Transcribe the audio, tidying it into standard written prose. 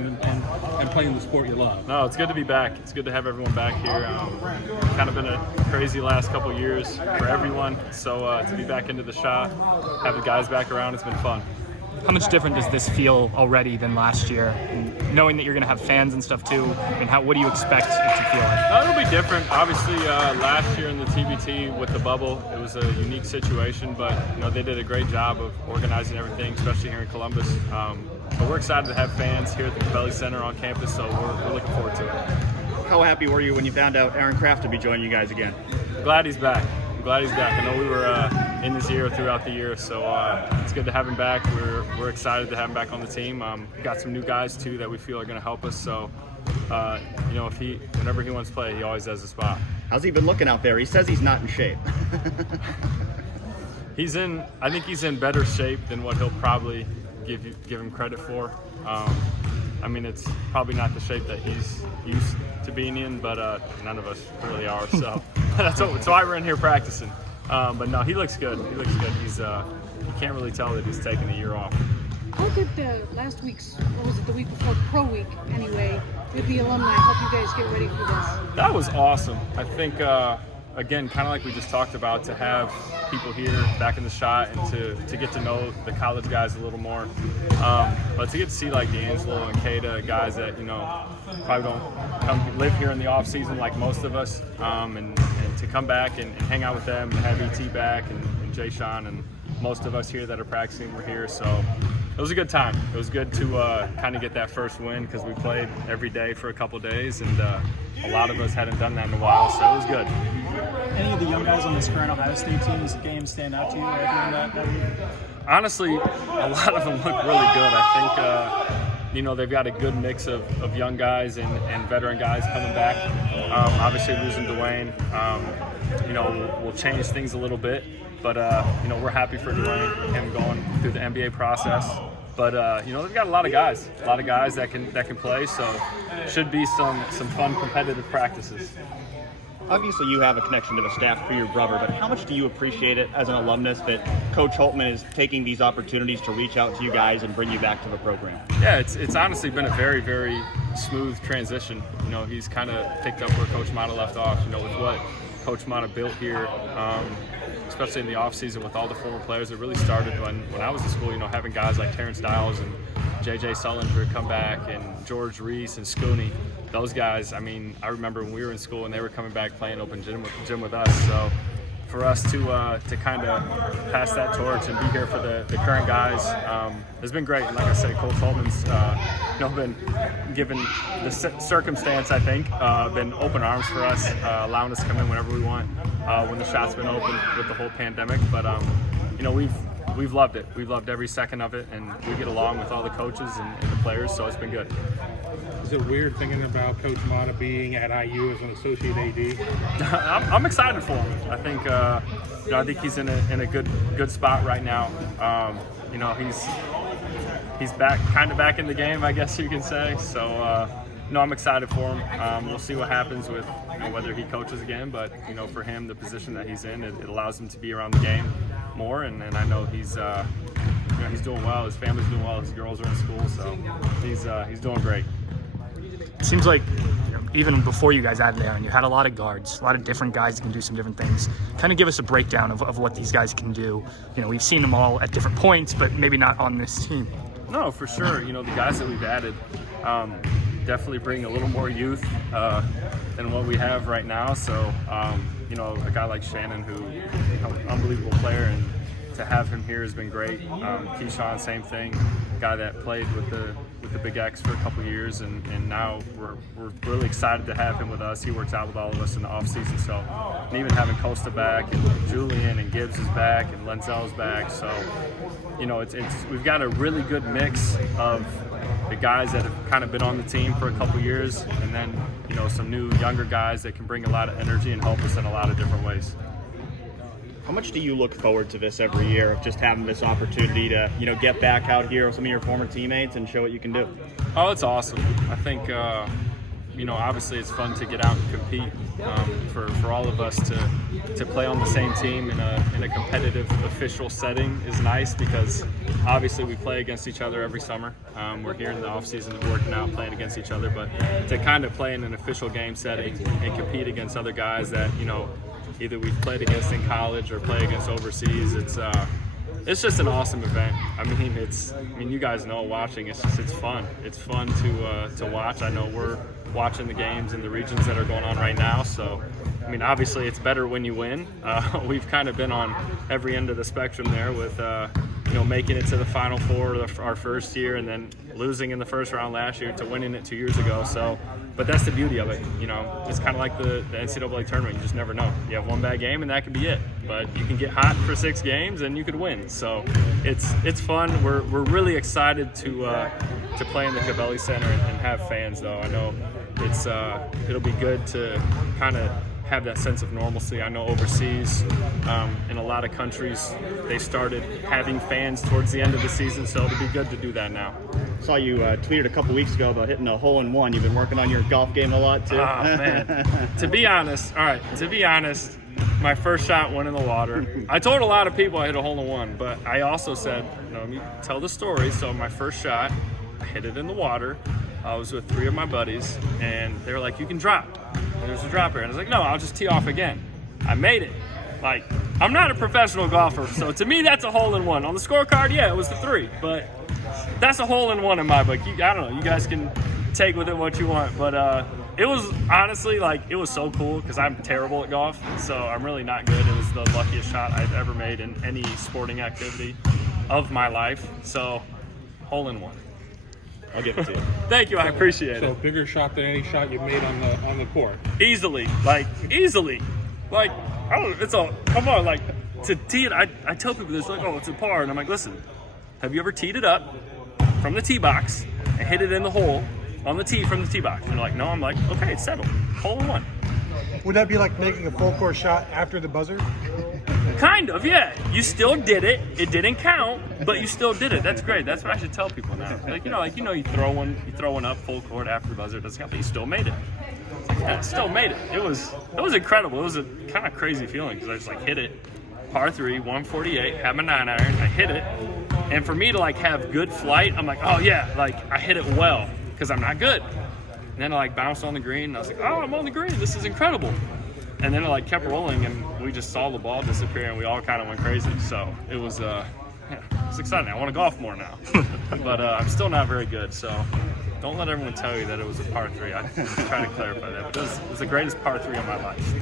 and playing the sport you love. No, it's good to be back. It's good to have everyone back here. Kind of been a crazy last couple of years for everyone. So to be back into the shot, have the guys back around, it's been fun. How much different does this feel already than last year? And knowing that you're going to have fans and stuff too, what do you expect it to feel like? No, it'll be different. Obviously, last year in the TBT with the bubble, it was a unique situation, but they did a great job of organizing everything, especially here in Columbus. But we're excited to have fans here at the Cabelli Center on campus, so we're looking forward to it. How happy were you when you found out Aaron Kraft would be joining you guys again? Glad he's back. I know we were in his ear throughout the year, so it's good to have him back. We're excited to have him back on the team. Got some new guys too that we feel are going to help us. So whenever he wants to play, he always has a spot. How's he been looking out there? He says he's not in shape. I think he's in better shape than what he'll probably give him credit for. It's probably not the shape that he's used to being in, but none of us really are. So that's why we're in here practicing. But no, he looks good. He's you can't really tell that he's taking a year off. How did last week's, what was it, the week before Pro Week anyway, with the alumni help you guys get ready for this? That was awesome. I think again, kind of like we just talked about, to have people here back in the shot and to get to know the college guys a little more. But to get to see like D'Angelo and Kada, guys that probably don't come live here in the off season like most of us, and to come back and hang out with them and have ET back and Jay Sean and most of us here that are practicing were here. So it was a good time. It was good to kind of get that first win because we played every day for a couple days, and a lot of us hadn't done that in a while, so it was good. Any of the young guys on this current Ohio State team's game stand out to you during that week? Honestly, a lot of them look really good. I think they've got a good mix of young guys and veteran guys coming back. Obviously losing Dwayne, will change things a little bit. But we're happy for Dwayne, him going through the NBA process. But they've got a lot of guys that can play. So should be some fun competitive practices. Obviously, you have a connection to the staff through your brother, but how much do you appreciate it as an alumnus that Coach Holtman is taking these opportunities to reach out to you guys and bring you back to the program? Yeah, it's honestly been a very, very smooth transition. He's kind of picked up where Coach Mata left off. With what Coach Mata built here, especially in the offseason with all the former players. It really started when I was in school, having guys like Terrence Dials and J.J. Sullinger come back and George Reese and Scooney. Those guys, I remember when we were in school and they were coming back playing open gym with us. So for us to kind of pass that torch and be here for the current guys has been great. And like I said, Coach Holtman's been given the circumstance, I think, been open arms for us, allowing us to come in whenever we want when the shot's been open with the whole pandemic. But we've loved it. We've loved every second of it, and we get along with all the coaches and the players, so it's been good. Is it weird thinking about Coach Mata being at IU as an associate AD? I'm excited for him. I think he's in a good spot right now. He's back in the game, I guess you can say. So I'm excited for him. We'll see what happens with whether he coaches again, but for him, the position that he's in, it allows him to be around the game more, and I know he's doing well. His family's doing well. His girls are in school, so he's doing great. It seems like even before you guys added Aaron, you had a lot of guards, a lot of different guys that can do some different things. Kind of give us a breakdown of what these guys can do. We've seen them all at different points, but maybe not on this team. No, for sure. The guys that we've added definitely bring a little more youth than what we have right now. So, a guy like Shannon, who unbelievable player, and to have him here has been great. Keyshawn, same thing. A guy that played with the Big X for a couple of years, and now we're really excited to have him with us. He works out with all of us in the offseason. So, and even having Costa back, and Julian and Gibbs is back, and Lenzel's back. So, we've got a really good mix of the guys that have kind of been on the team for a couple years, and then some new younger guys that can bring a lot of energy and help us in a lot of different ways. How much do you look forward to this every year, of just having this opportunity to get back out here with some of your former teammates and show what you can do? Oh, it's awesome. I think you know, obviously it's fun to get out and compete. For all of us to play on the same team in a competitive official setting is nice, because obviously we play against each other every summer. We're here in the off season working out, playing against each other, but to kind of play in an official game setting and compete against other guys that, you know, either we've played against in college or play against overseas, it's just an awesome event. I mean, you guys know watching, it's fun. It's fun to watch. I know we're watching the games in the regions that are going on right now, so I mean, obviously it's better when you win. We've kind of been on every end of the spectrum there with you know, making it to the Final Four our first year, and then losing in the first round last year to winning it 2 years ago. So, but that's the beauty of it. You know, it's kind of like the NCAA tournament. You just never know. You have one bad game and that could be it. But you can get hot for 6 games and you could win. So it's fun. We're really excited to play in the Cabelli Center and have fans, though. I know it'll be good to kind of have that sense of normalcy. I know overseas, in a lot of countries, they started having fans towards the end of the season, so it'll be good to do that now. Saw you tweeted a couple weeks ago about hitting a hole-in-one. You've been working on your golf game a lot too. Oh, man. To be honest, my first shot went in the water. I told a lot of people I hit a hole-in-one, but I also said, let me tell the story. So my first shot, I hit it in the water. I was with 3 of my buddies, and they were like, you can drop. And there's a drop here. And I was like, no, I'll just tee off again. I made it. Like, I'm not a professional golfer, so to me, that's a hole-in-one. On the scorecard, yeah, it was the 3, but that's a hole-in-one in my book. I don't know. You guys can take with it what you want, but it was honestly, like, it was so cool because I'm terrible at golf, so I'm really not good. It was the luckiest shot I've ever made in any sporting activity of my life. So, hole-in-one. I'll give it to you. Thank you, I appreciate So it. bigger shot than any shot you've made on the court. Easily. Like, I don't know, come on, like, to tee it, I tell people this, like, oh, it's a par, and I'm like, listen, have you ever teed it up from the tee box and hit it in the hole on the tee from the tee box? And they're like, no. I'm like, okay, it's settled. Hole-in-one. Would that be like making a full court shot after the buzzer? Kind of, yeah. You still did it. It didn't count, but you still did it. That's great. That's what I should tell people now. You throw one up full court after the buzzer. It doesn't count, but you still made it. Yeah, still made it. It was incredible. It was a kind of crazy feeling because I just hit it, par 3, 148, had my 9-iron, I hit it, and for me to have good flight, I'm like, oh yeah, I hit it well because I'm not good. And then I bounced on the green, and I was like, oh, I'm on the green. This is incredible. And then it kept rolling, and we just saw the ball disappear, and we all kind of went crazy. So it was it's exciting. I want to golf more now, but I'm still not very good. So don't let everyone tell you that it was a par 3. I'm trying to clarify that, but it was the greatest par 3 of my life.